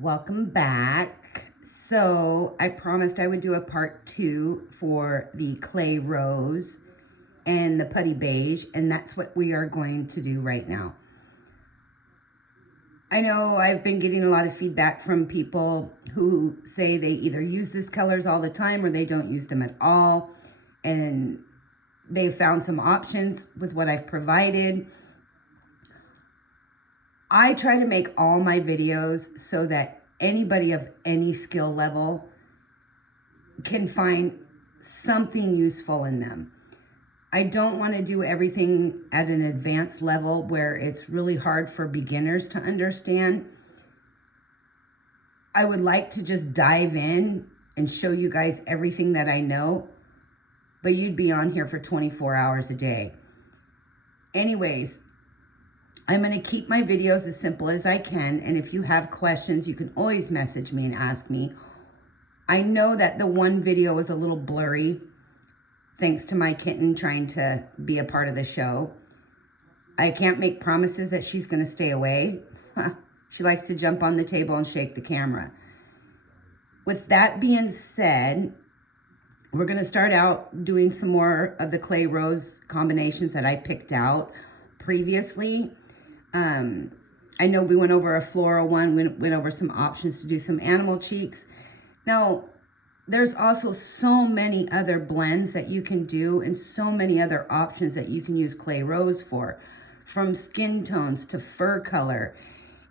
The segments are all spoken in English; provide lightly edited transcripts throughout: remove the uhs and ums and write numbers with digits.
Welcome back. So I promised I would do a part 2 for the clay rose and the putty beige, and that's what we are going to do right now. I know I've been getting a lot of feedback from people who say they either use these colors all the time or they don't use them at all, and they've found some options with what I've provided. I try to make all my videos so that anybody of any skill level can find something useful in them. I don't want to do everything at an advanced level where it's really hard for beginners to understand. I would like to just dive in and show you guys everything that I know, but you'd be on here for 24 hours a day. Anyways, I'm going to keep my videos as simple as I can, and if you have questions, you can always message me and ask me. I know that the one video was a little blurry, thanks to my kitten trying to be a part of the show. I can't make promises that she's going to stay away. She likes to jump on the table and shake the camera. With that being said, we're going to start out doing some more of the clay rose combinations that I picked out previously. I know we went over a floral one, went over some options to do some animal cheeks. Now, there's also so many other blends that you can do and so many other options that you can use clay rose for, from skin tones to fur color.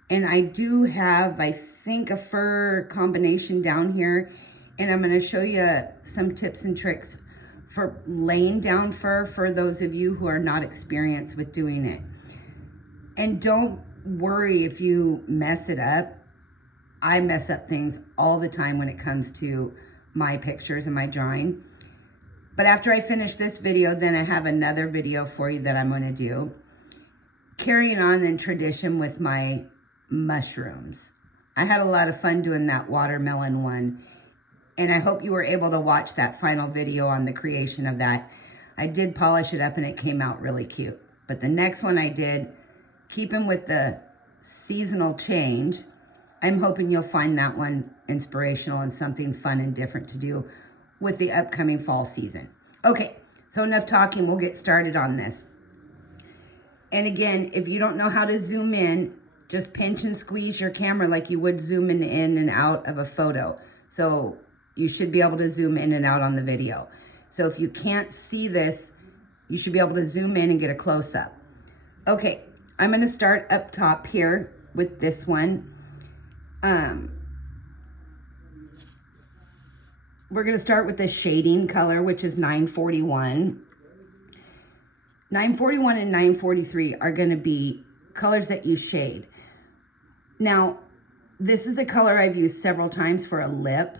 And I do have, I think, a fur combination down here, and I'm going to show you some tips and tricks for laying down fur for those of you who are not experienced with doing it. And don't worry if you mess it up. I mess up things all the time when it comes to my pictures and my drawing. But after I finish this video, then I have another video for you that I'm going to do. Carrying on in tradition with my mushrooms. I had a lot of fun doing that watermelon one, and I hope you were able to watch that final video on the creation of that. I did polish it up and it came out really cute. But the next one I did, keeping with the seasonal change, I'm hoping you'll find that one inspirational and something fun and different to do with the upcoming fall season. Okay, so enough talking, we'll get started on this. And again, if you don't know how to zoom in, just pinch and squeeze your camera like you would zoom in and out of a photo. So you should be able to zoom in and out on the video. So if you can't see this, you should be able to zoom in and get a close-up. Okay, I'm going to start up top here with this one. We're going to start with the shading color, which is 941. 941 and 943 are going to be colors that you shade. Now, this is a color I've used several times for a lip,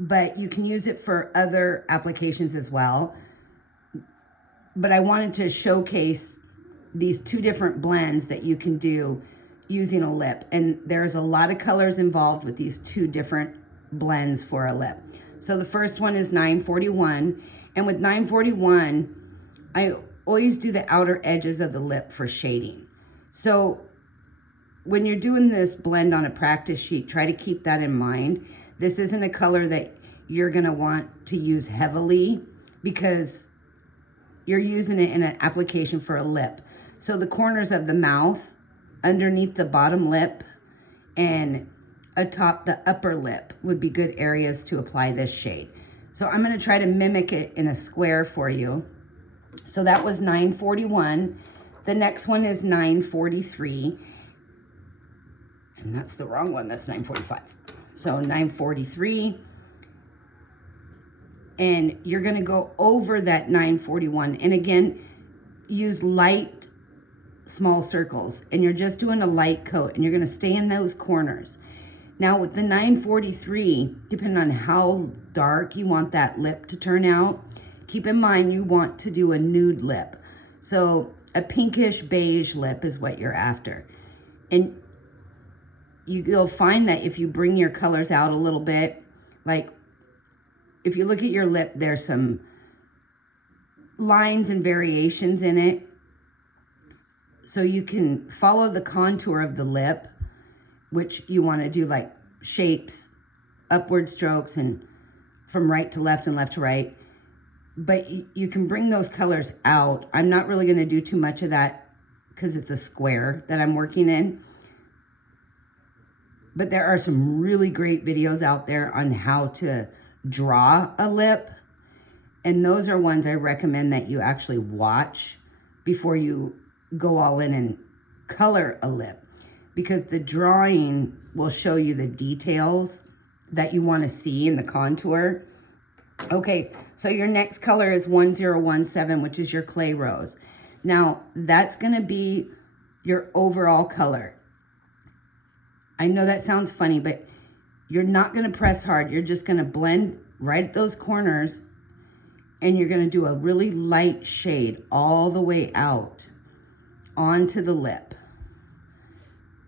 but you can use it for other applications as well. But I wanted to showcase these two different blends that you can do using a lip. And there's a lot of colors involved with these two different blends for a lip. So the first one is 941. And with 941, I always do the outer edges of the lip for shading. So when you're doing this blend on a practice sheet, try to keep that in mind. This isn't a color that you're gonna want to use heavily because you're using it in an application for a lip. So the corners of the mouth, underneath the bottom lip, and atop the upper lip would be good areas to apply this shade. So I'm going to try to mimic it in a square for you. So that was 941. The next one is 943. And that's the wrong one. That's 945. So 943. And you're going to go over that 941. And again, use light small circles, and you're just doing a light coat, and you're going to stay in those corners. Now with the 943, depending on how dark you want that lip to turn out, keep in mind you want to do a nude lip. So a pinkish beige lip is what you're after. And you'll find that if you bring your colors out a little bit, like if you look at your lip, there's some lines and variations in it. So you can follow the contour of the lip which you want to do like shapes, upward strokes, and from right to left and left to right. But you can bring those colors out. I'm not really going to do too much of that because it's a square that I'm working in. But there are some really great videos out there on how to draw a lip. And those are ones I recommend that you actually watch before you go all in and color a lip. Because the drawing will show you the details that you want to see in the contour. Okay, so your next color is 1017, which is your clay rose. Now, that's going to be your overall color. I know that sounds funny, but you're not going to press hard. You're just going to blend right at those corners, and you're going to do a really light shade all the way out onto the lip.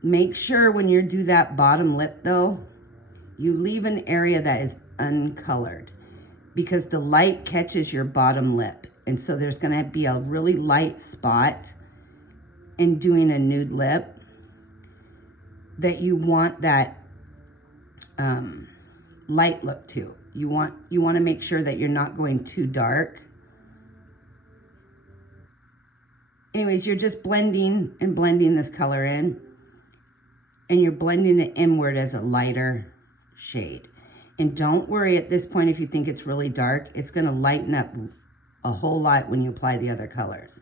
Make sure when you do that bottom lip, though, you leave an area that is uncolored, because the light catches your bottom lip. And so there's going to be a really light spot in doing a nude lip that you want that light look to. You want to make sure that you're not going too dark. Anyways, you're just blending and blending this color in, and you're blending it inward as a lighter shade. And don't worry at this point if you think it's really dark. It's going to lighten up a whole lot when you apply the other colors.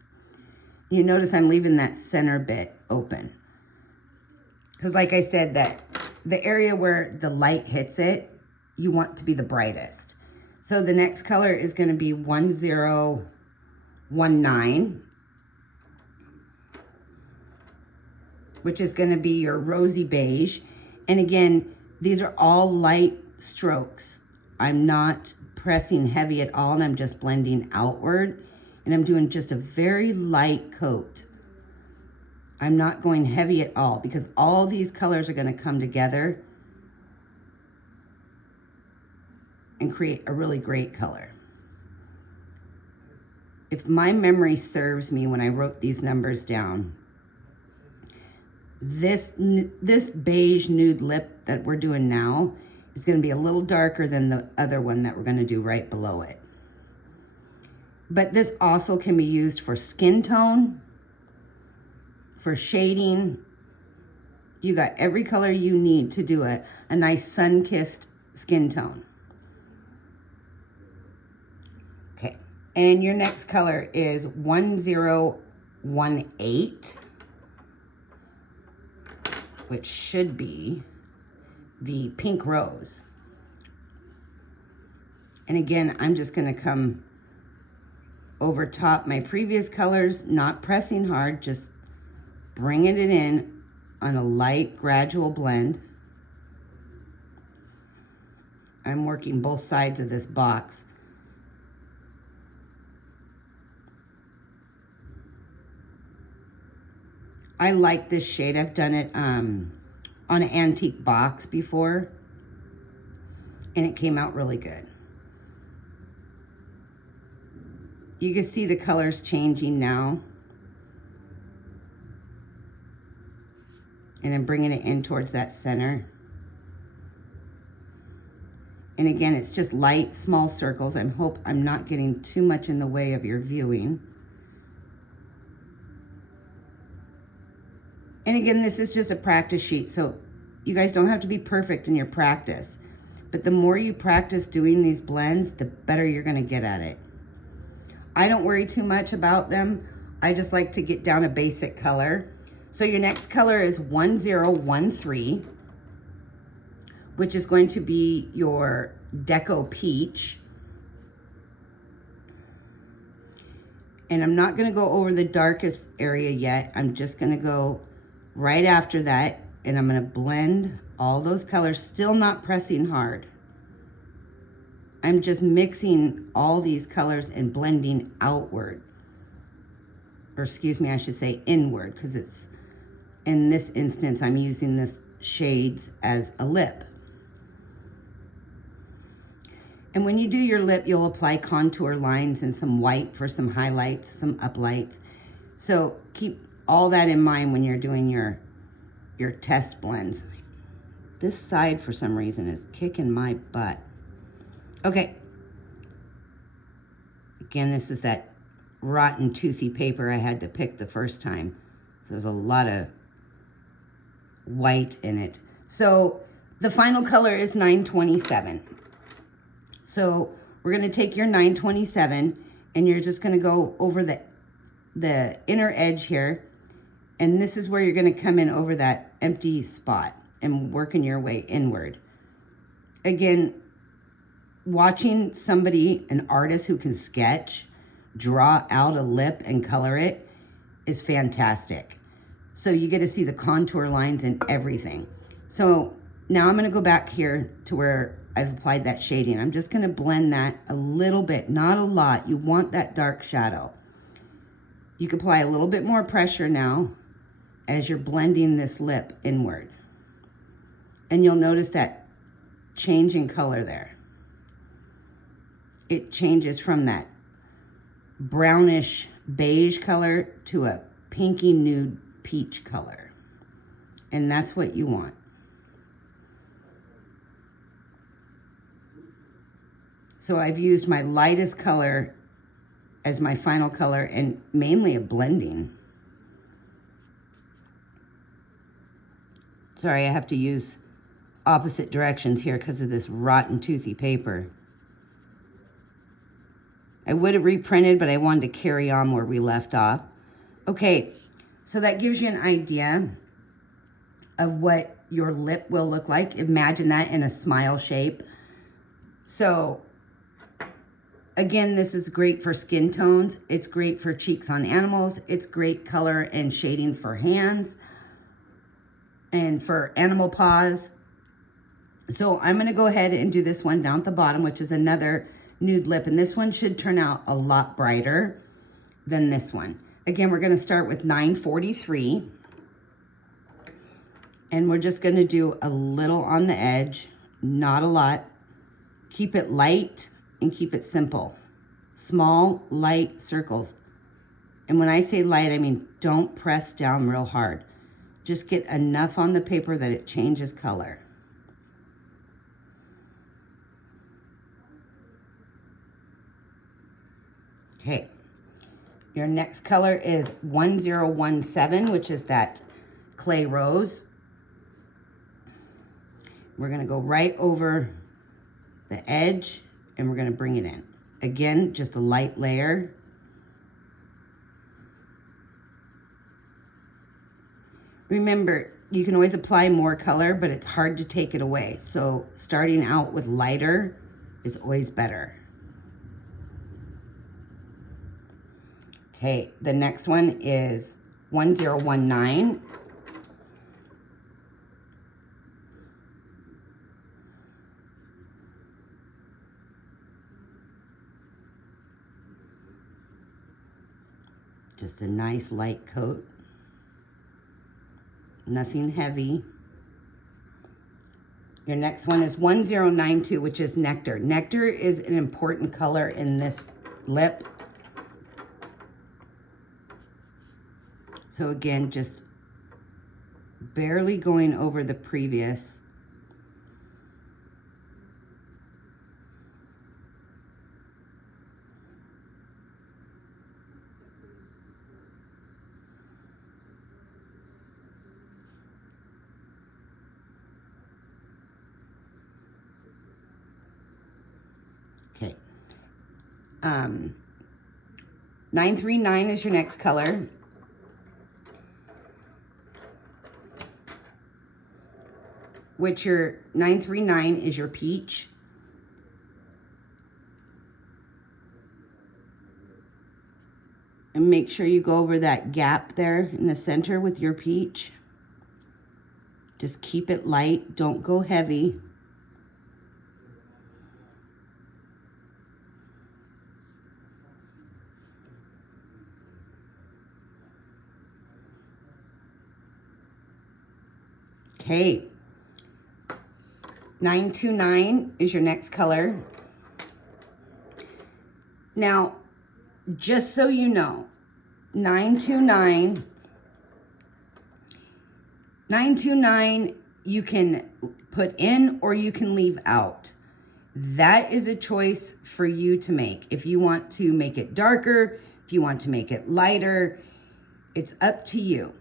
You notice I'm leaving that center bit open, because like I said, that the area where the light hits it, you want to be the brightest. So the next color is going to be 1019, which is going to be your rosy beige. And again, these are all light strokes. I'm not pressing heavy at all, and I'm just blending outward, and I'm doing just a very light coat. I'm not going heavy at all, because all these colors are going to come together and create a really great color. If my memory serves me when I wrote these numbers down, this beige nude lip that we're doing now is going to be a little darker than the other one that we're going to do right below it. But this also can be used for skin tone, for shading. You got every color you need to do a nice sun-kissed skin tone. Okay, and your next color is 1018, which should be the pink rose. And again, I'm just going to come over top my previous colors, not pressing hard, just bringing it in on a light, gradual blend. I'm working both sides of this box. I like this shade. I've done it on an antique box before, and it came out really good. You can see the colors changing now. And I'm bringing it in towards that center. And again, it's just light, small circles. I hope I'm not getting too much in the way of your viewing. And again, this is just a practice sheet, so you guys don't have to be perfect in your practice. But the more you practice doing these blends, the better you're going to get at it. I don't worry too much about them. I just like to get down a basic color. So your next color is 1013, which is going to be your Deco Peach. And I'm not going to go over the darkest area yet. I'm just going to go right after that, and I'm going to blend all those colors, still not pressing hard. I'm just mixing all these colors and blending outward. Or excuse me, I should say inward, because it's, in this instance, I'm using this shades as a lip. And when you do your lip, you'll apply contour lines and some white for some highlights, some uplights. So keep all that in mind when you're doing your test blends. This side, for some reason, is kicking my butt. Okay. Again, this is that rotten, toothy paper I had to pick the first time. So there's a lot of white in it. So the final color is 927. So we're going to take your 927 and you're just going to go over the inner edge here. And this is where you're going to come in over that empty spot and working your way inward. Again, watching somebody, an artist who can sketch, draw out a lip and color it is fantastic. So you get to see the contour lines and everything. So now I'm going to go back here to where I've applied that shading. I'm just going to blend that a little bit, not a lot. You want that dark shadow. You can apply a little bit more pressure now as you're blending this lip inward. And you'll notice that change in color there. It changes from that brownish beige color to a pinky nude peach color. And that's what you want. So I've used my lightest color as my final color and mainly a blending. Sorry, I have to use opposite directions here because of this rotten toothy paper. I would have reprinted, but I wanted to carry on where we left off. Okay, so that gives you an idea of what your lip will look like. Imagine that in a smile shape. So again, this is great for skin tones. It's great for cheeks on animals. It's great color and shading for hands and for animal paws. So I'm going to go ahead and do this one down at the bottom, which is another nude lip. And this one should turn out a lot brighter than this one. Again, we're going to start with 943. And we're just going to do a little on the edge, not a lot. Keep it light and keep it simple. Small, light circles. And when I say light, I mean don't press down real hard. Just get enough on the paper that it changes color. Okay. Your next color is 1017, which is that clay rose. We're going to go right over the edge and we're going to bring it in. Again, just a light layer. Remember, you can always apply more color, but it's hard to take it away. So starting out with lighter is always better. Okay, the next one is 1019. Just a nice light coat. Nothing heavy. Your next one is 1092, which is Nectar. Nectar is an important color in this lip. So again, just barely going over the previous. Okay. 939 is your next color. Which your 939 is your peach. And make sure you go over that gap there in the center with your peach. Just keep it light, don't go heavy. Okay. 929 is your next color. Now, just so you know, 929 you can put in or you can leave out. That is a choice for you to make. If you want to make it darker, if you want to make it lighter, it's up to you.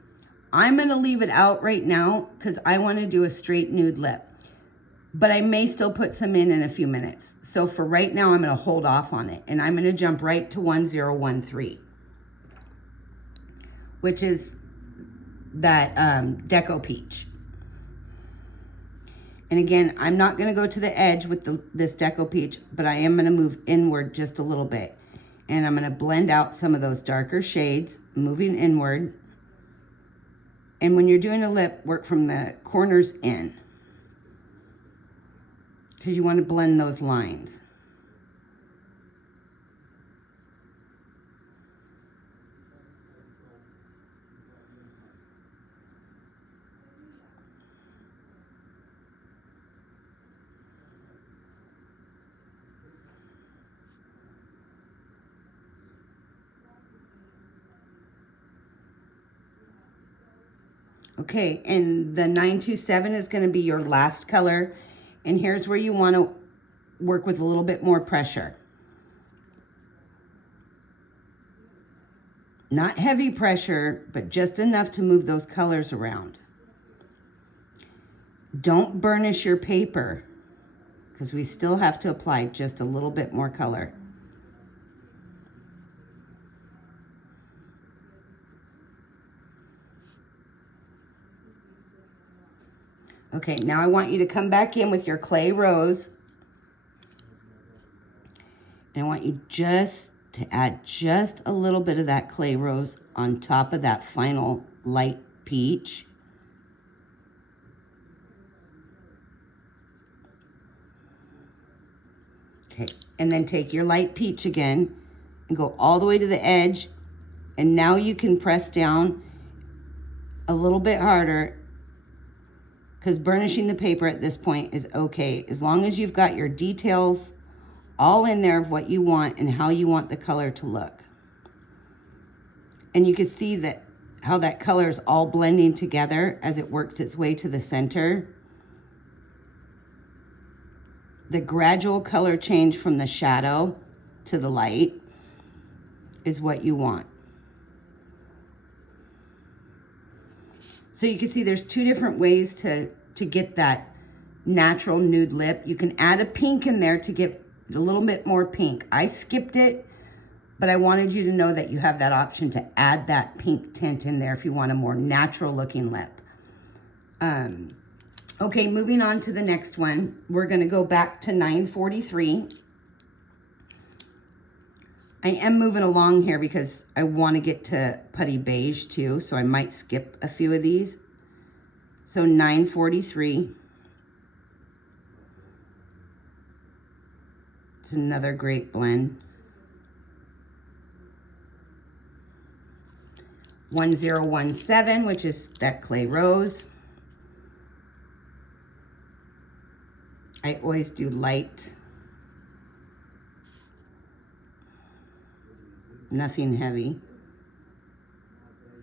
I'm gonna leave it out right now because I wanna do a straight nude lip, but I may still put some in a few minutes. So for right now, I'm gonna hold off on it, and I'm gonna jump right to 1013, which is that Deco Peach. And again, I'm not gonna go to the edge with this Deco Peach, but I am gonna move inward just a little bit. And I'm gonna blend out some of those darker shades, moving inward. And when you're doing a lip, work from the corners in, because you wanna blend those lines. Okay, and the 927 is going to be your last color. And here's where you want to work with a little bit more pressure. Not heavy pressure, but just enough to move those colors around. Don't burnish your paper, because we still have to apply just a little bit more color. Okay, now I want you to come back in with your clay rose. And I want you just to add just a little bit of that clay rose on top of that final light peach. Okay, and then take your light peach again and go all the way to the edge. And now you can press down a little bit harder, because burnishing the paper at this point is okay, as long as you've got your details all in there of what you want and how you want the color to look. And you can see that how that color is all blending together as it works its way to the center. The gradual color change from the shadow to the light is what you want. So you can see there's two different ways to get that natural nude lip. You can add a pink in there to get a little bit more pink. I skipped it, but I wanted you to know that you have that option to add that pink tint in there if you want a more natural looking lip. Okay, moving on to the next one. We're gonna go back to 943. I am moving along here because I want to get to Putty Beige too, so I might skip a few of these. So 943. It's another great blend. 1017, which is that clay rose. I always do light. Nothing heavy.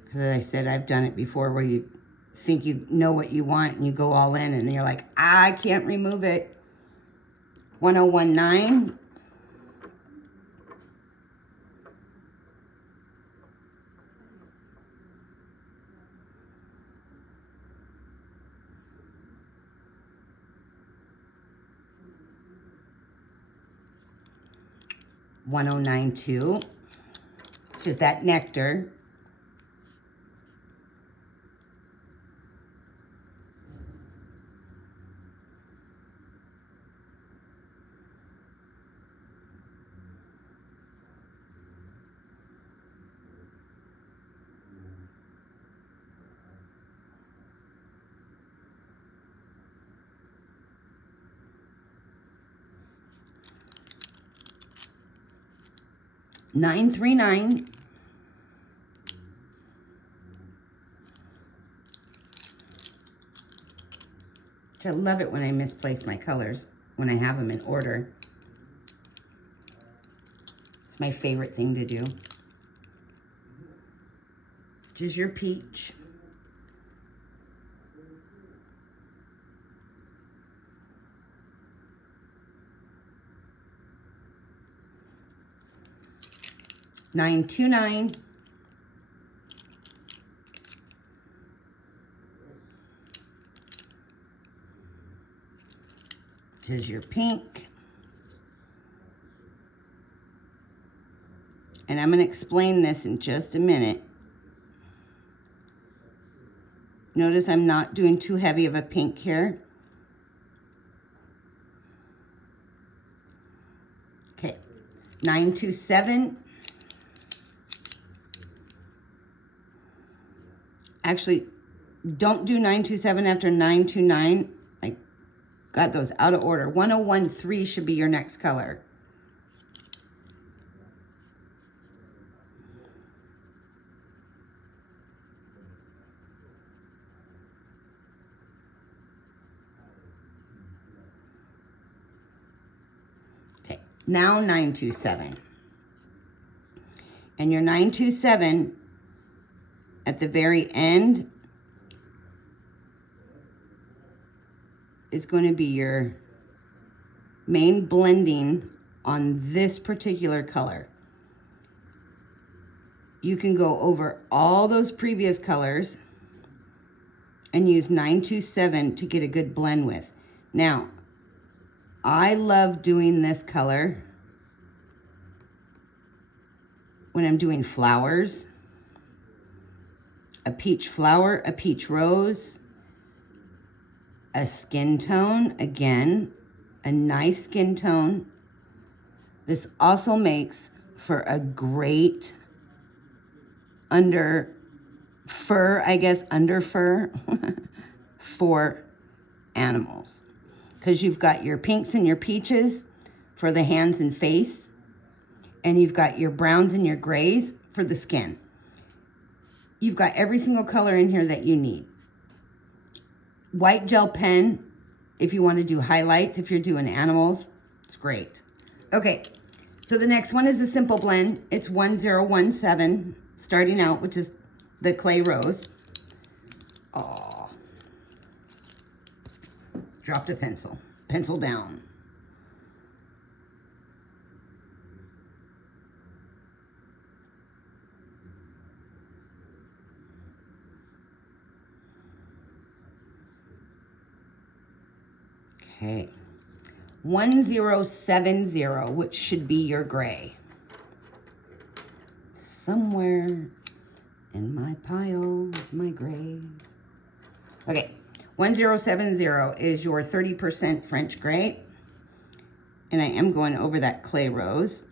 Because as I said, I've done it before where you think you know what you want and you go all in and you're like, I can't remove it. 1019. $1092, which is that nectar. $939. I love it when I misplace my colors, when I have them in order. It's my favorite thing to do. Which is your peach. 929. This is your pink. And I'm going to explain this in just a minute. Notice I'm not doing too heavy of a pink here. Okay, 927. Actually, don't do 927 after 929. I got those out of order. 1013 should be your next color. Okay, now 927. And your 927 at the very end is going to be your main blending on this particular color. You can go over all those previous colors and use 927 to get a good blend with. Now, I love doing this color when I'm doing flowers. A peach flower, a peach rose, a skin tone, again, a nice skin tone. This also makes for a great under fur for animals. Because you've got your pinks and your peaches for the hands and face, and you've got your browns and your grays for the skin. You've got every single color in here that you need. White gel pen, if you want to do highlights, if you're doing animals, it's great. Okay, so the next one is a simple blend. It's 1017, starting out, which is the clay rose. Oh, dropped a pencil. Pencil down. Okay, 1070, which should be your gray. Somewhere in my pile is my grays. Okay, 1070 is your 30% French gray. And I am going over that clay rose.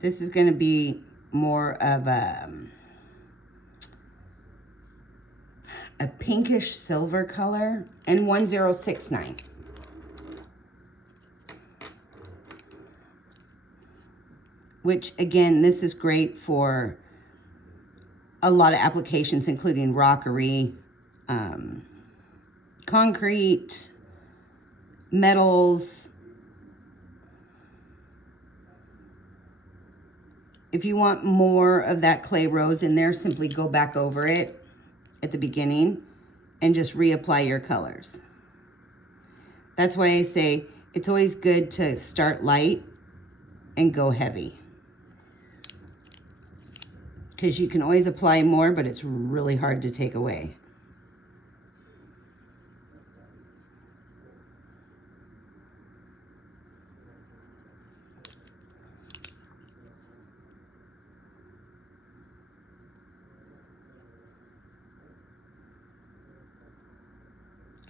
This is going to be more of a pinkish silver color, and 1069. Which, again, this is great for a lot of applications, including rockery, concrete, metals. If you want more of that clay rose in there, simply go back over it at the beginning and just reapply your colors. That's why I say it's always good to start light and go heavy. Because you can always apply more, but it's really hard to take away.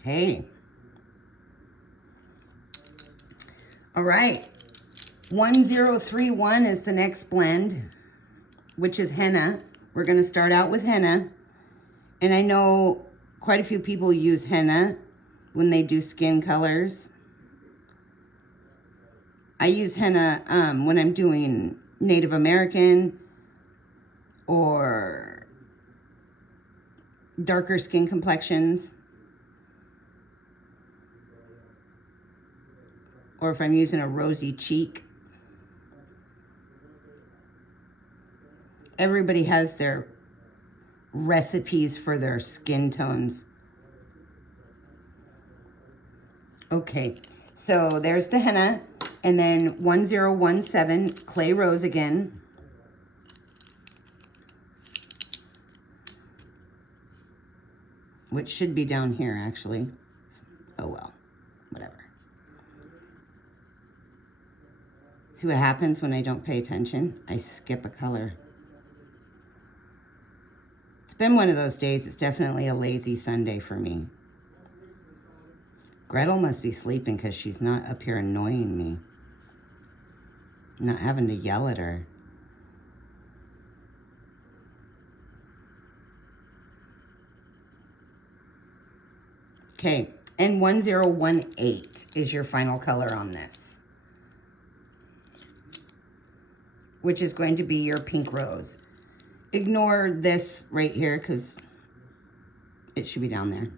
Okay. All right. 1031 is the next blend, which is henna. We're going to start out with henna. And I know quite a few people use henna when they do skin colors. I use henna when I'm doing Native American or darker skin complexions. Or if I'm using a rosy cheek. Everybody has their recipes for their skin tones. Okay, so there's the henna, and then 1017 Clay Rose again. Which should be down here, actually. Oh, well, whatever. See what happens when I don't pay attention? I skip a color. It's been one of those days. It's definitely a lazy Sunday for me. Gretel must be sleeping because she's not up here annoying me. I'm not having to yell at her. Okay, and 1018 is your final color on this, which is going to be your pink rose. Ignore this right here because it should be down there.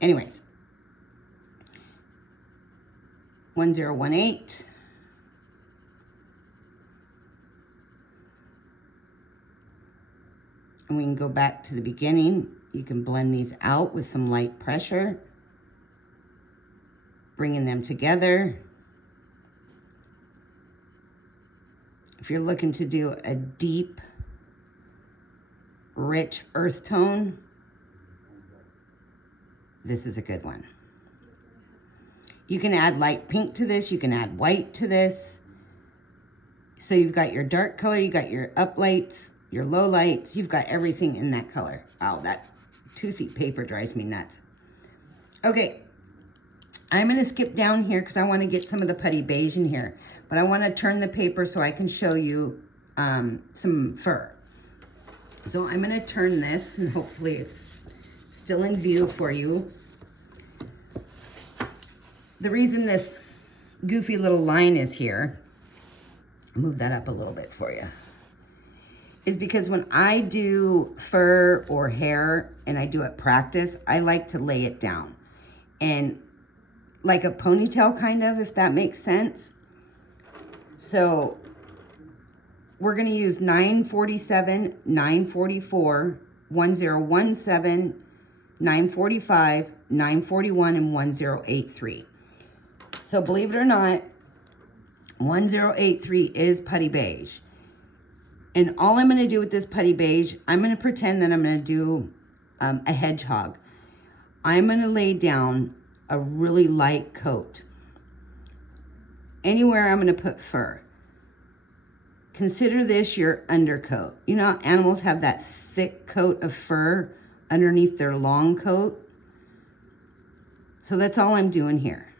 Anyways, 1018. And we can go back to the beginning. You can blend these out with some light pressure, bringing them together. If you're looking to do a deep, rich earth tone, this is a good one. You can add light pink to this. You can add white to this. So you've got your dark color, you got your up lights, your low lights. You've got everything in that color. Wow, that toothy paper drives me nuts. Okay, I'm going to skip down here because I want to get some of the Putty Beige in here. But I want to turn the paper so I can show you some fur. So I'm going to turn this, and hopefully it's still in view for you. The reason this goofy little line is here, I'll move that up a little bit for you, is because when I do fur or hair and I do it practice, I like to lay it down. And like a ponytail kind of, if that makes sense. So we're going to use 947, 944, 1017, 945, 941, and 1083. So believe it or not, 1083 is Putty Beige. And all I'm going to do with this Putty Beige, I'm going to pretend that I'm going to do a hedgehog. I'm going to lay down a really light coat. Anywhere I'm going to put fur. Consider this your undercoat. You know how animals have that thick coat of fur underneath their long coat? So that's all I'm doing here.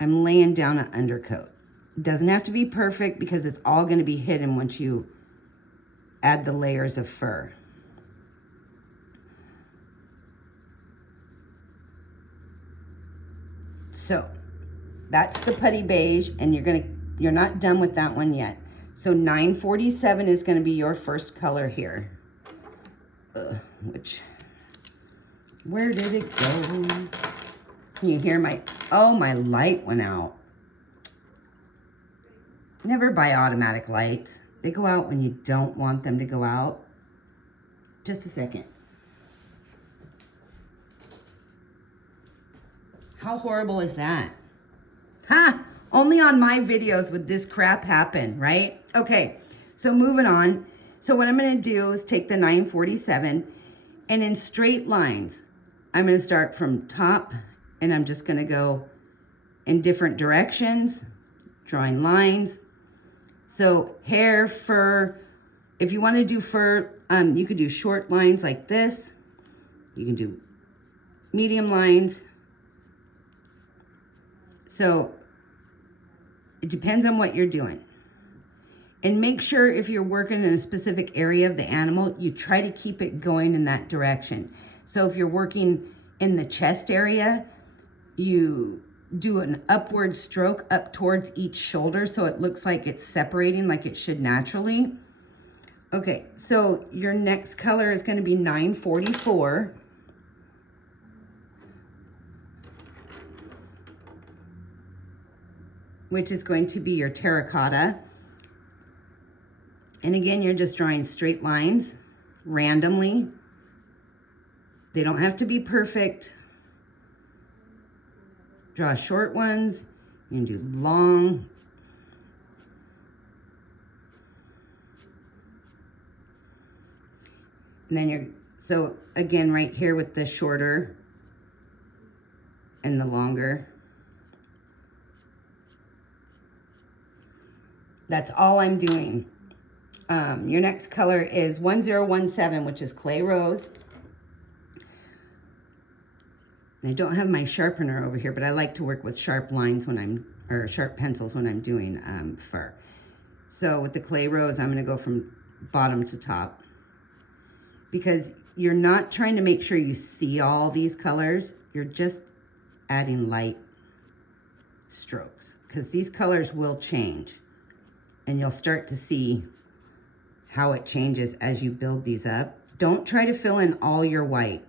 I'm laying down an undercoat. It doesn't have to be perfect because it's all going to be hidden once you add the layers of fur. So that's the Putty Beige, and you're not done with that one yet. So 947 is going to be your first color here. Where did it go? Can you hear my light went out. Never buy automatic lights. They go out when you don't want them to go out. Just a second. How horrible is that? Ha! Only on my videos would this crap happen, right? Okay, so moving on. So what I'm going to do is take the 947, and in straight lines, I'm going to start from top, and I'm just going to go in different directions, drawing lines. So hair, fur, if you want to do fur, you could do short lines like this. You can do medium lines. So it depends on what you're doing. And make sure if you're working in a specific area of the animal, you try to keep it going in that direction. So if you're working in the chest area, you do an upward stroke up towards each shoulder so it looks like it's separating like it should naturally. Okay, so your next color is going to be 944. Which is going to be your terracotta. And again, you're just drawing straight lines. randomly. They don't have to be perfect. Draw short ones. You can do long. And then so again, right here with the shorter and the longer. That's all I'm doing. Your next color is 1017, which is clay rose. And I don't have my sharpener over here, but I like to work with sharp lines or sharp pencils when I'm doing fur. So with the clay rose, I'm gonna go from bottom to top, because you're not trying to make sure you see all these colors. You're just adding light strokes, because these colors will change, and you'll start to see how it changes as you build these up. Don't try to fill in all your white.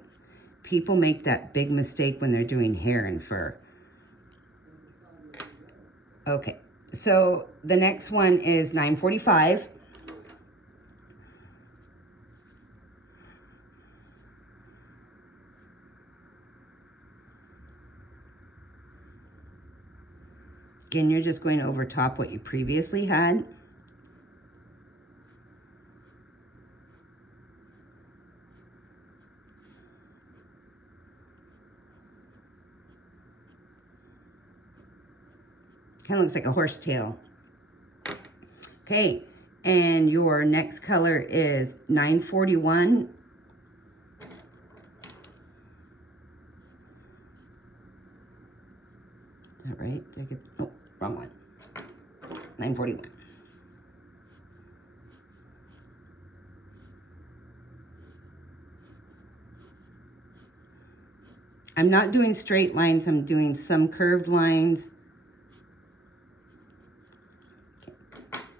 People make that big mistake when they're doing hair and fur. Okay, so the next one is 945. Again, you're just going over top what you previously had. Kind of looks like a horse tail. Okay, and your next color is 941. Is that right? Did I get, oh, wrong one. 941. I'm not doing straight lines, I'm doing some curved lines.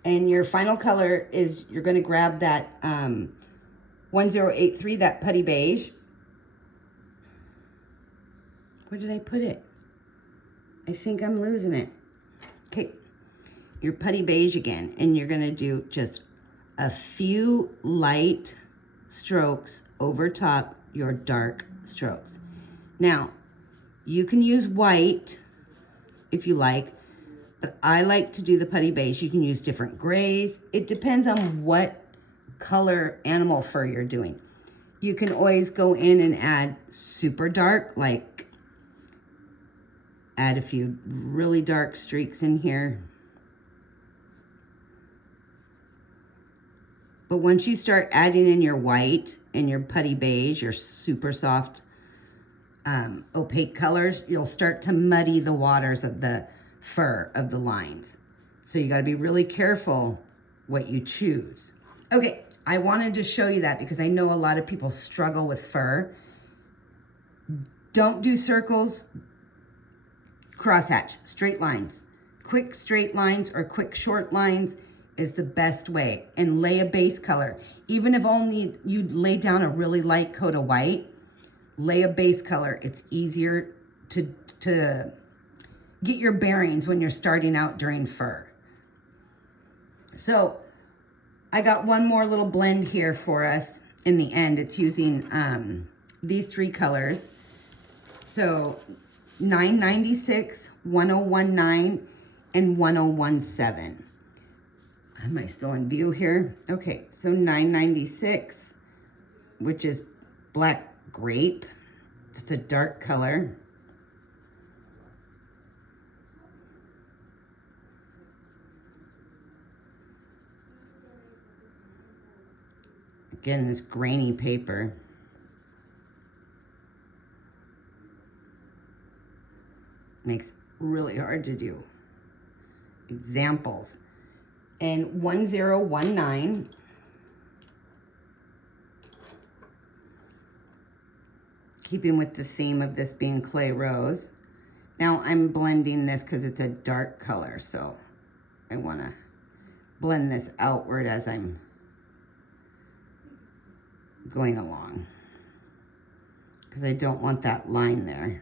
And your final color is, you're gonna grab that 1083, that Putty Beige. Where did I put it? I think I'm losing it. Okay, your Putty Beige again, and you're gonna do just a few light strokes over top your dark strokes. Now, you can use white if you like, but I like to do the Putty Beige. You can use different grays. It depends on what color animal fur you're doing. You can always go in and add super dark, like add a few really dark streaks in here. But once you start adding in your white and your Putty Beige, your super soft, opaque colors, you'll start to muddy the waters of the fur of the lines. So you got to be really careful what you choose. Okay, I wanted to show you that because I know a lot of people struggle with fur. Don't do circles, crosshatch, straight lines. Quick straight lines or quick short lines is the best way. And lay a base color. Even if only you lay down a really light coat of white, lay a base color. It's easier to get your bearings when you're starting out during fur. So I got one more little blend here for us in the end. It's using these three colors. So 996, 1019, and 1017. Am I still in view here? Okay, so 996, which is black grape. It's a dark color. Again, this grainy paper. Makes it really hard to do. Examples. And 1019. Keeping with the theme of this being clay rose. Now I'm blending this because it's a dark color, so I want to blend this outward as I'm going along, because I don't want that line there.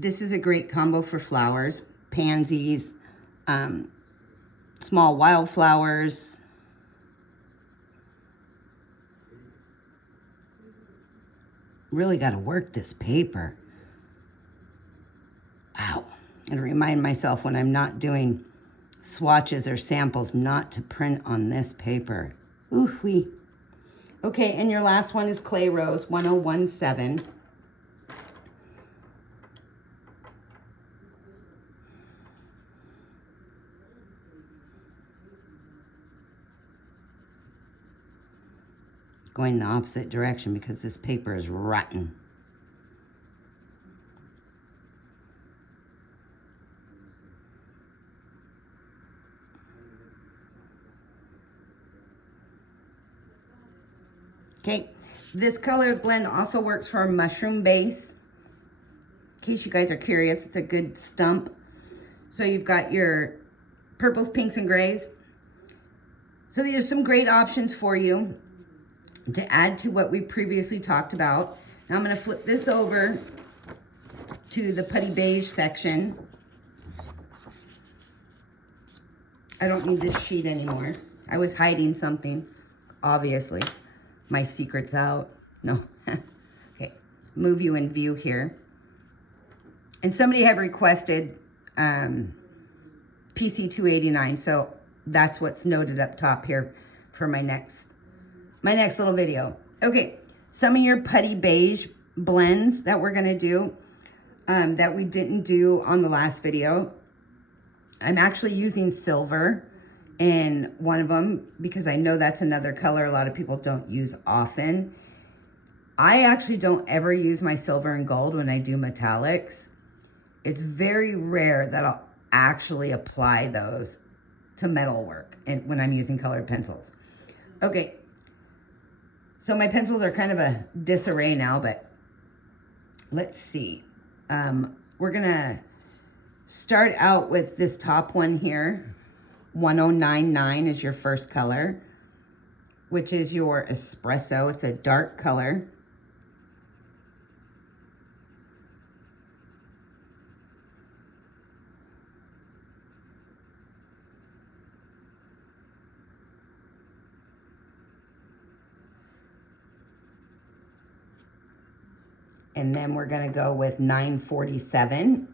This is a great combo for flowers, pansies, small wildflowers. Really got to work this paper. Ow. And remind myself when I'm not doing swatches or samples not to print on this paper. Ooh-wee. Okay, and your last one is Clay Rose 1017. Going the opposite direction because this paper is rotten. Okay, this color blend also works for a mushroom base. In case you guys are curious, it's a good stump. So you've got your purples, pinks, and grays. So these are some great options for you to add to what we previously talked about. Now I'm going to flip this over to the Putty Beige section. I don't need this sheet anymore. I was hiding something, obviously. My secret's out. No. Okay, move you in view here. And somebody had requested PC1017, so that's what's noted up top here for my next little video. Okay, some of your Putty Beige blends that we're gonna do that we didn't do on the last video. I'm actually using silver in one of them because I know that's another color a lot of people don't use often. I actually don't ever use my silver and gold when I do metallics. It's very rare that I'll actually apply those to metal work and when I'm using colored pencils. Okay, so my pencils are kind of a disarray now, but let's see. We're gonna start out with this top one here. 1099 is your first color, which is your espresso. It's a dark color. And then we're gonna go with 947.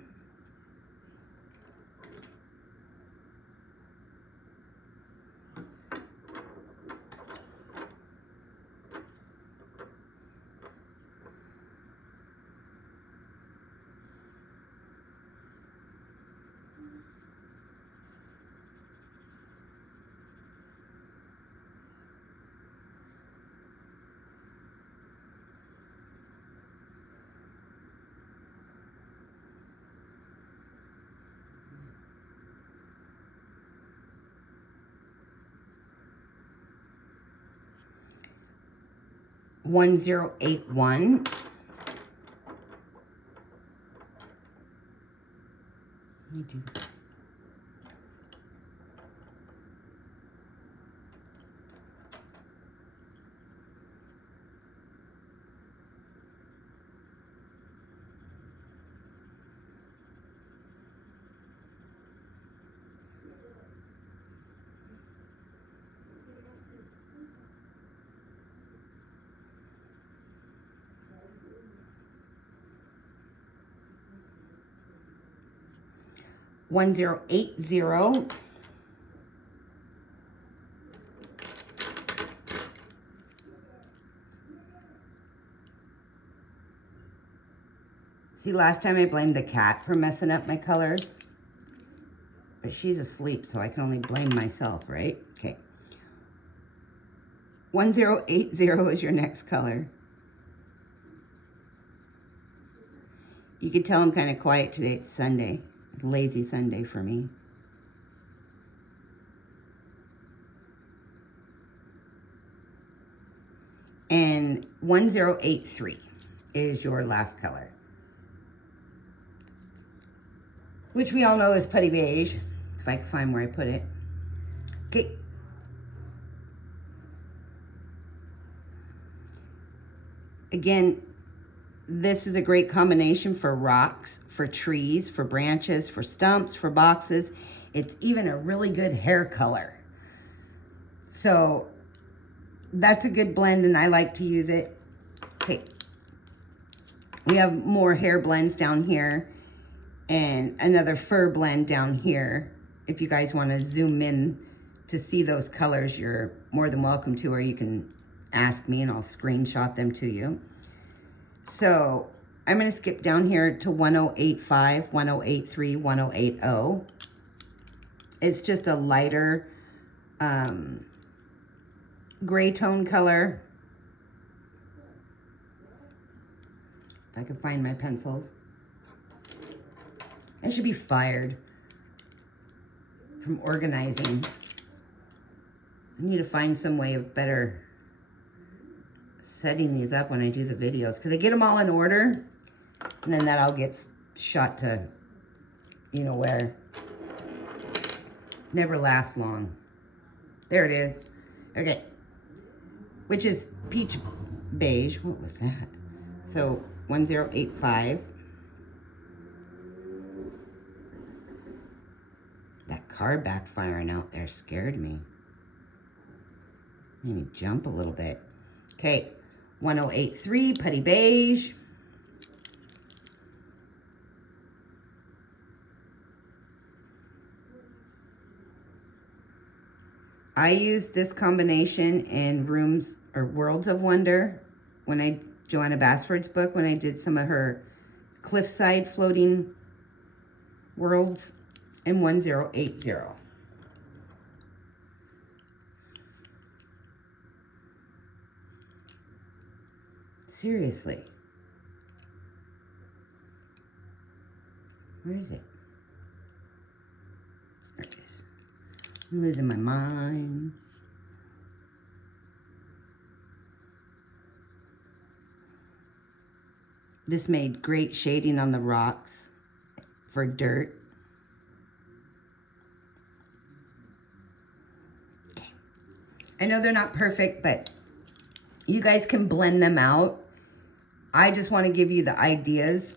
$1081. $1080. See, last time I blamed the cat for messing up my colors, but she's asleep, so I can only blame myself, right? Okay. 1080 is your next color. You can tell I'm kind of quiet today. It's Sunday. Lazy Sunday for me. And 1083 is your last color, which we all know is Putty Beige, if I can find where I put it. Okay. Again, This is a great combination for rocks, for trees, for branches, for stumps, for boxes. It's even a really good hair color. So that's a good blend and I like to use it. Okay. We have more hair blends down here and another fur blend down here. If you guys want to zoom in to see those colors, you're more than welcome to, or you can ask me and I'll screenshot them to you. So I'm going to skip down here to 1085, 1083, 1080. It's just a lighter gray tone color. If I can find my pencils. I should be fired from organizing. I need to find some way of better setting these up when I do the videos, because I get them all in order and then that all gets shot to, you know where. Never lasts long. There it is. Okay. Which is peach beige. What was that? So 1085. That car backfiring out there scared me. Made me jump a little bit. Okay, 1083, Putty Beige. I used this combination in Rooms or Worlds of Wonder when I, Joanna Basford's book, when I did some of her cliffside floating worlds in 1080. Seriously. Where is it? There it is. I'm losing my mind. This made great shading on the rocks for dirt. Okay. I know they're not perfect, but you guys can blend them out. I just want to give you the ideas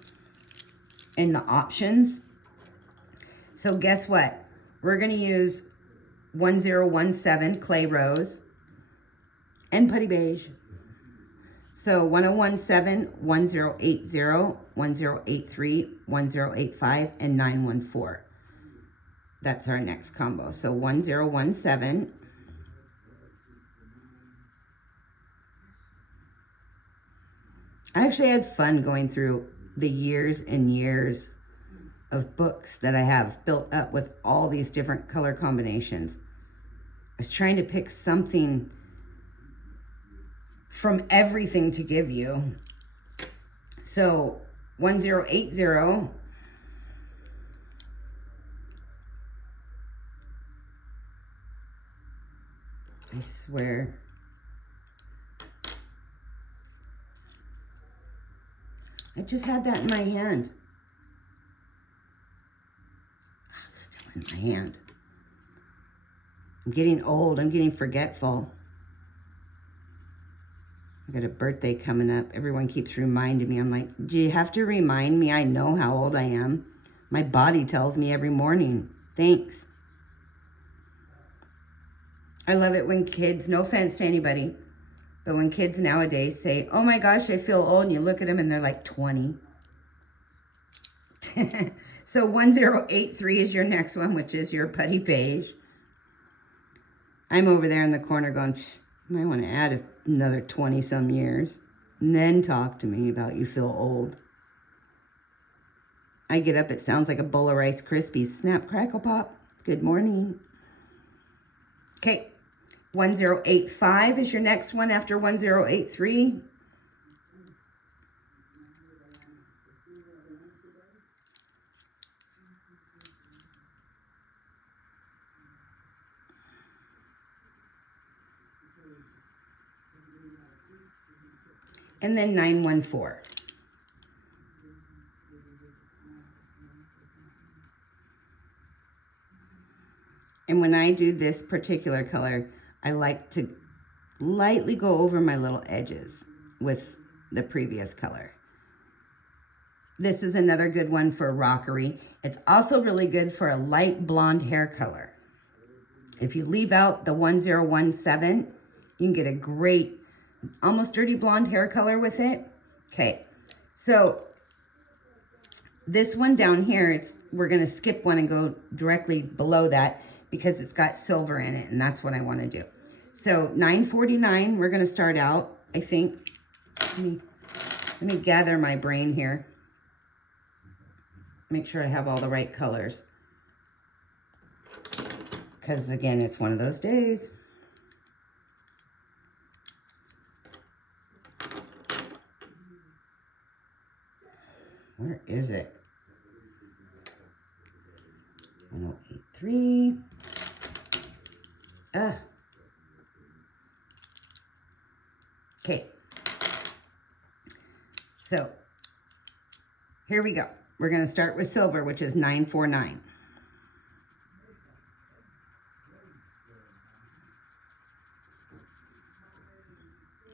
and the options. So guess what? We're going to use 1017 Clay Rose and Putty Beige. So 1017, 1080, 1083, 1085, and 914. That's our next combo. So 1017. I actually had fun going through the years and years of books that I have built up with all these different color combinations. I was trying to pick something from everything to give you. So 1080, I swear. I just had that in my hand. Still in my hand. I'm getting old. I'm getting forgetful. I got a birthday coming up. Everyone keeps reminding me. I'm like, do you have to remind me? I know how old I am. My body tells me every morning. Thanks. I love it when kids, no offense to anybody, but when kids nowadays say, oh my gosh, I feel old, and you look at them and they're like 20. So 1083 is your next one, which is your Putty Beige. I'm over there in the corner going, I want to add another 20 some years and then talk to me about you feel old. I get up, it sounds like a bowl of Rice Krispies. Snap, crackle, pop. Good morning. Okay. 1085 is your next one after 1083. And then 914. And when I do this particular color, I like to lightly go over my little edges with the previous color. This is another good one for rockery. It's also really good for a light blonde hair color. If you leave out the 1017, you can get a great, almost dirty blonde hair color with it. Okay, so this one down here, we're gonna skip one and go directly below that because it's got silver in it, and that's what I wanna do. So $9.49, we're gonna start out, I think. Let me gather my brain here. Make sure I have all the right colors. Because again, it's one of those days. Where is it? 1083. Okay. So, here we go. We're going to start with silver, which is 949.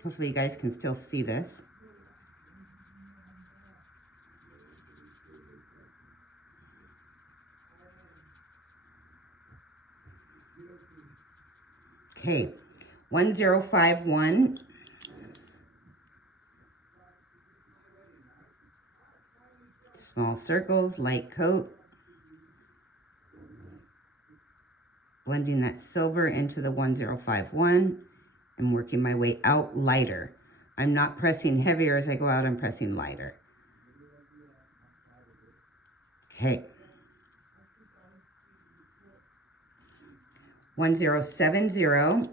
Hopefully you guys can still see this. Okay, 1051. Small circles, light coat. Blending that silver into the 1051 and working my way out lighter. I'm not pressing heavier as I go out, I'm pressing lighter. Okay. 1070.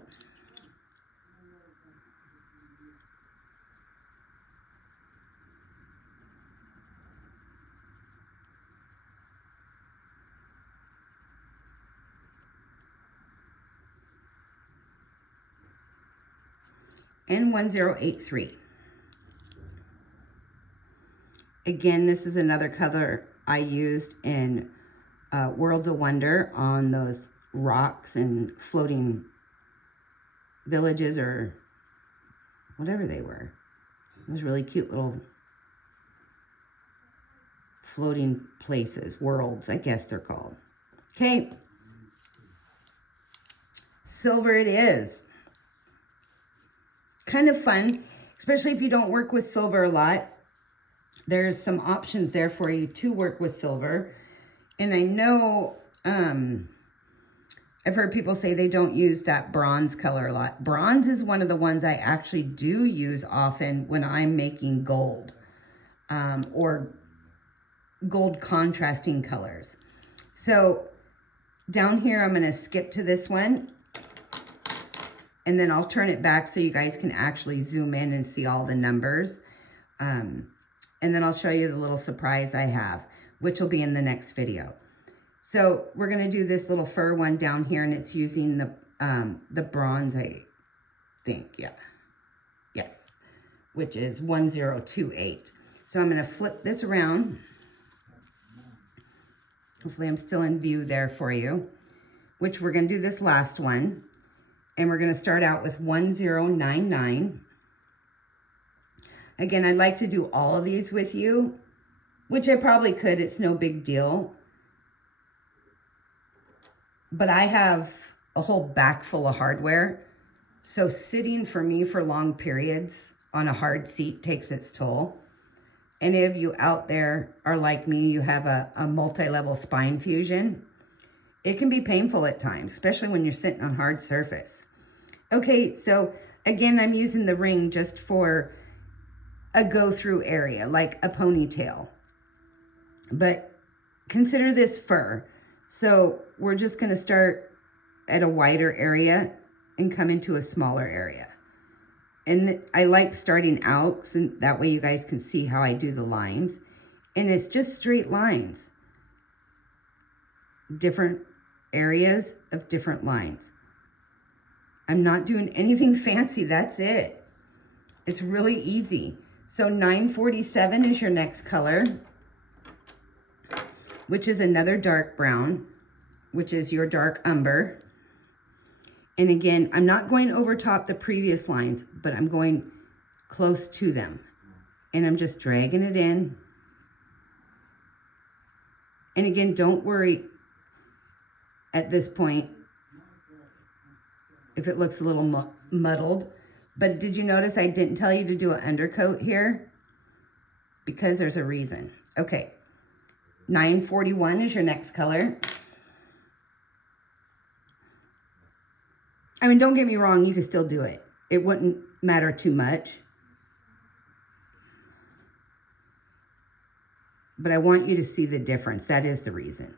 And 1083. Again, this is another color I used in Worlds of Wonder on those rocks and floating villages or whatever they were. Those really cute little floating places, worlds, I guess they're called. Okay. Silver it is. Kind of fun, especially if you don't work with silver a lot. There's some options there for you to work with silver. And I know I've heard people say they don't use that bronze color a lot. Bronze is one of the ones I actually do use often when I'm making gold or gold contrasting colors. So down here, I'm going to skip to this one. And then I'll turn it back so you guys can actually zoom in and see all the numbers. And then I'll show you the little surprise I have, which will be in the next video. So we're going to do this little fur one down here, and it's using the bronze, I think, yeah. Yes, which is 1028. So I'm going to flip this around. Hopefully I'm still in view there for you, which we're going to do this last one. And we're going to start out with 1099. Again, I'd like to do all of these with you, which I probably could. It's no big deal. But I have a whole back full of hardware. So sitting for me for long periods on a hard seat takes its toll. Any of you out there are like me, you have a multi-level spine fusion. It can be painful at times, especially when you're sitting on hard surface. Okay, so again, I'm using the ring just for a go-through area, like a ponytail. But consider this fur. So we're just gonna start at a wider area and come into a smaller area. And I like starting out, so that way you guys can see how I do the lines. And it's just straight lines. Different areas of different lines. I'm not doing anything fancy, that's it. It's really easy. So 947 is your next color, which is another dark brown, which is your dark umber. And again, I'm not going over top the previous lines, but I'm going close to them. And I'm just dragging it in And again, don't worry at this point if it looks a little muddled. But did you notice I didn't tell you to do an undercoat here? Because there's a reason. Okay, 941 is your next color. I mean, don't get me wrong, you can still do it. It wouldn't matter too much. But I want you to see the difference. That is the reason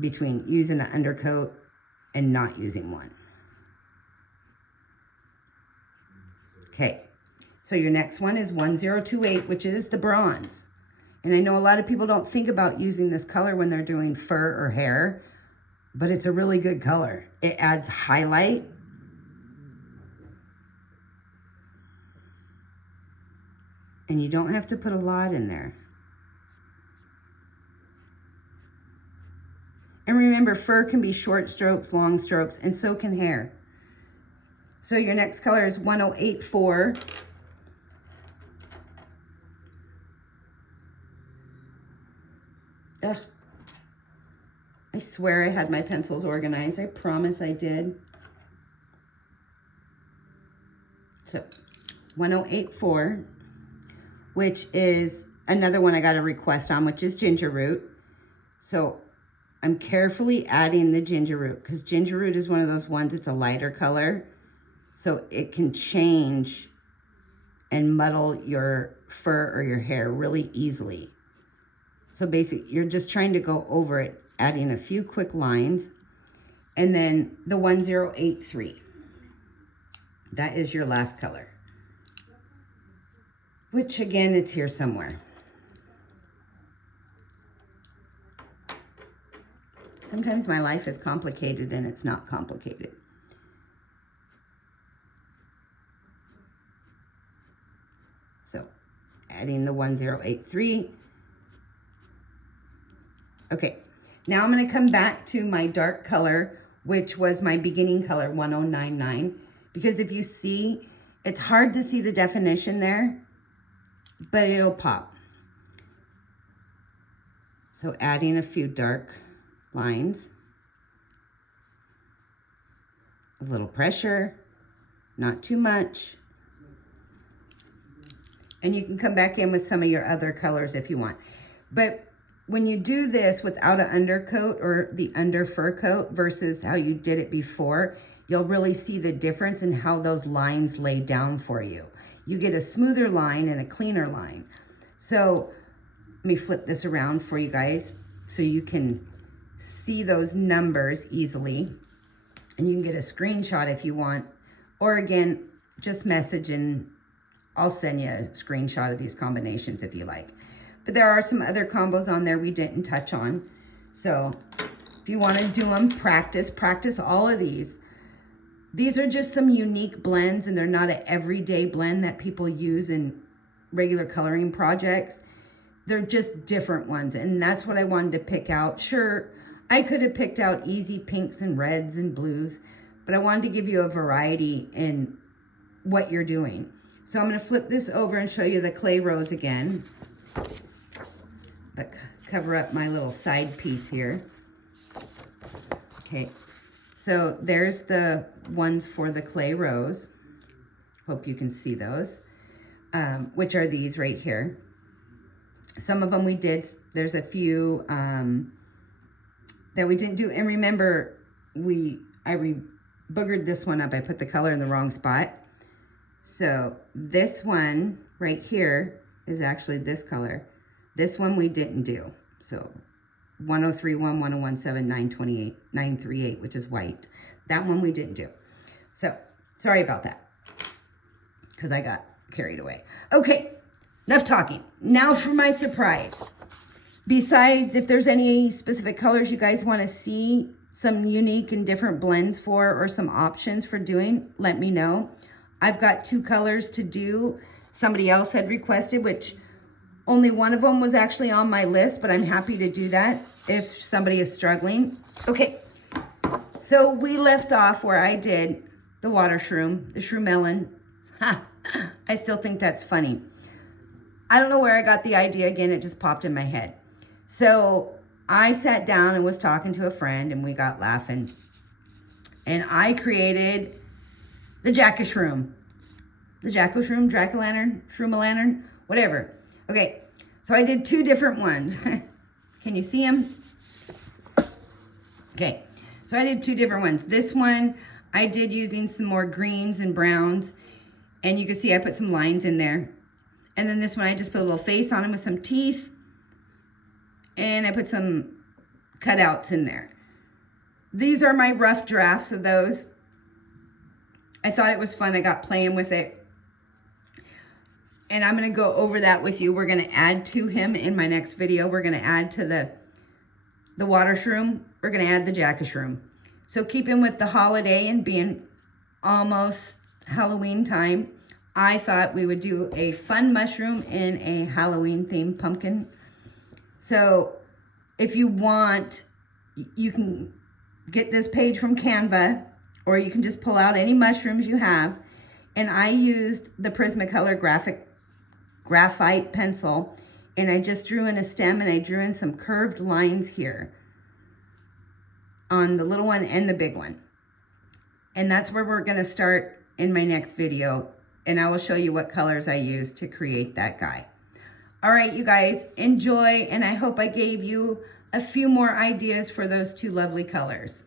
between using an undercoat and not using one. Okay, so your next one is 1028, which is the bronze. And I know a lot of people don't think about using this color when they're doing fur or hair, but it's a really good color. It adds highlight. And you don't have to put a lot in there. And remember, fur can be short strokes, long strokes, and so can hair. So your next color is 1084. Ugh. I swear I had my pencils organized. I promise I did. So 1084, which is another one I got a request on, which is ginger root. So I'm carefully adding the ginger root because ginger root is one of those ones, it's a lighter color. So it can change and muddle your fur or your hair really easily. So basically, you're just trying to go over it, adding a few quick lines. And then the 1083. That is your last color. Which again, it's here somewhere. Sometimes my life is complicated and it's not complicated. So, adding the 1083. Okay, now I'm going to come back to my dark color, which was my beginning color, 1099. Because if you see, it's hard to see the definition there, but it'll pop. So adding a few dark lines. A little pressure, not too much. And you can come back in with some of your other colors if you want. But when you do this without an undercoat or the under fur coat versus how you did it before, you'll really see the difference in how those lines lay down for you. You get a smoother line and a cleaner line. So let me flip this around for you guys so you can see those numbers easily. And you can get a screenshot if you want. Or again, just message and I'll send you a screenshot of these combinations if you like. But there are some other combos on there we didn't touch on. So if you want to do them, practice all of these. These are just some unique blends and they're not an everyday blend that people use in regular coloring projects. They're just different ones. And that's what I wanted to pick out. Sure, I could have picked out easy pinks and reds and blues, but I wanted to give you a variety in what you're doing. So I'm going to flip this over and show you the clay rose again. But cover up my little side piece here. Okay, so there's the ones for the clay rose. Hope you can see those, which are these right here. Some of them we did, there's a few that we didn't do. And remember, I boogered this one up. I put the color in the wrong spot. So this one right here is actually this color. This one we didn't do. So 1031, 1017, 928, 938, which is white. That one we didn't do. So sorry about that because I got carried away. Okay, enough talking. Now for my surprise. Besides, if there's any specific colors you guys want to see some unique and different blends for or some options for doing, let me know. I've got 2 colors to do. Somebody else had requested, which only one of them was actually on my list, but I'm happy to do that if somebody is struggling. Okay, so we left off where I did the water shroom, the shroom-melon. Ha, I still think that's funny. I don't know where I got the idea again, it just popped in my head. So I sat down and was talking to a friend and we got laughing. And I created the Jack-o'-shroom. The Jack-o'-shroom, Jack-o'-lantern, shroom-a-lantern, whatever. Okay, so I did 2 different ones. Can you see them? Okay, so I did 2 different ones. This one I did using some more greens and browns. And you can see I put some lines in there. And then this one I just put a little face on him with some teeth. And I put some cutouts in there. These are my rough drafts of those. I thought it was fun. I got playing with it. And I'm going to go over that with you. We're going to add to him in my next video. We're going to add to the water shroom. We're going to add the Jack-o'-shroom. So keeping with the holiday and being almost Halloween time, I thought we would do a fun mushroom in a Halloween themed pumpkin. So if you want, you can get this page from Canva, or you can just pull out any mushrooms you have. And I used the Prismacolor graphite pencil, and I just drew in a stem, and I drew in some curved lines here on the little one and the big one. And that's where we're going to start in my next video, and I will show you what colors I used to create that guy. All right, you guys, enjoy, and I hope I gave you a few more ideas for those 2 lovely colors.